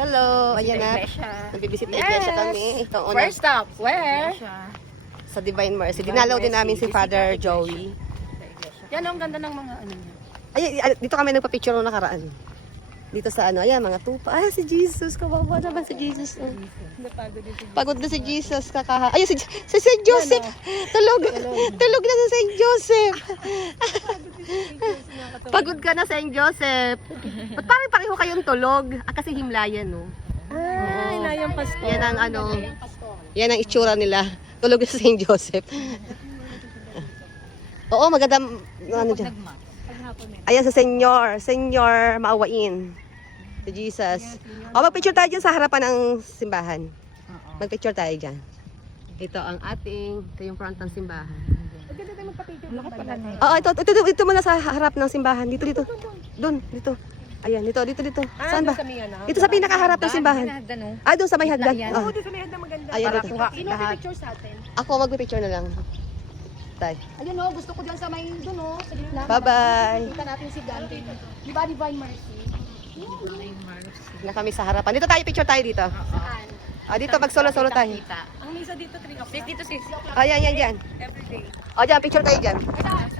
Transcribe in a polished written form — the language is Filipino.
Hello, ayan na. Nabibisit na iglesia kami. Itong unang First stop, where? sa Divine Mercy. Dinalaw din namin si Father Joey. Yan ang ganda ng mga ano niya. Ay, dito kami nagpa-picture nung nakaraan. Dito sa ano, ayan, mga tupa. Ay, si Jesus. Kawawa naman si Jesus. Oh. Pagod na si Jesus. Ay, si St. Joseph. Tulog. Tulog na si St. Joseph. Pagod ka na, St. Joseph. Ba't parang pareho kayong tulog? Kasi himlayan, no? Ay, Layang Pasko. Yan ang ano, yan ang itsura nila. Tulog na si St. Joseph. Oo, maganda. Ano dyan? Ayan sa Senyor Maawain. Si Jesus. O, magpicture tayo dyan sa harapan ng simbahan. Magpicture tayo dyan. Ito ang ating, ito yung front ng simbahan. Oo, ito muna sa harap ng simbahan. Dito. Doon, dito. Ayan, dito. Saan ba? Dito sa pinakaharap ng simbahan. Ah, doon sa may hagdan. Oh. Doon sa may hagdan maganda. Ayan, Para dito. kuha picture sa atin. Ako, magpipicture na lang. Tay. Ayun o, gusto ko dyan sa may doon o, sa gitna. Bye-bye. Kita natin si Gandhi. Di ba Divine Mercy? Na kami sa harapan. Dito tayo, picture tayo dito. Saan? Ah, dito, mag-solo-solo tayo. Ang misa dito 3 o'clock. Dito 6 o'clock. Ayan, yan. Everyday. O, dyan, picture tayo dyan. Saan?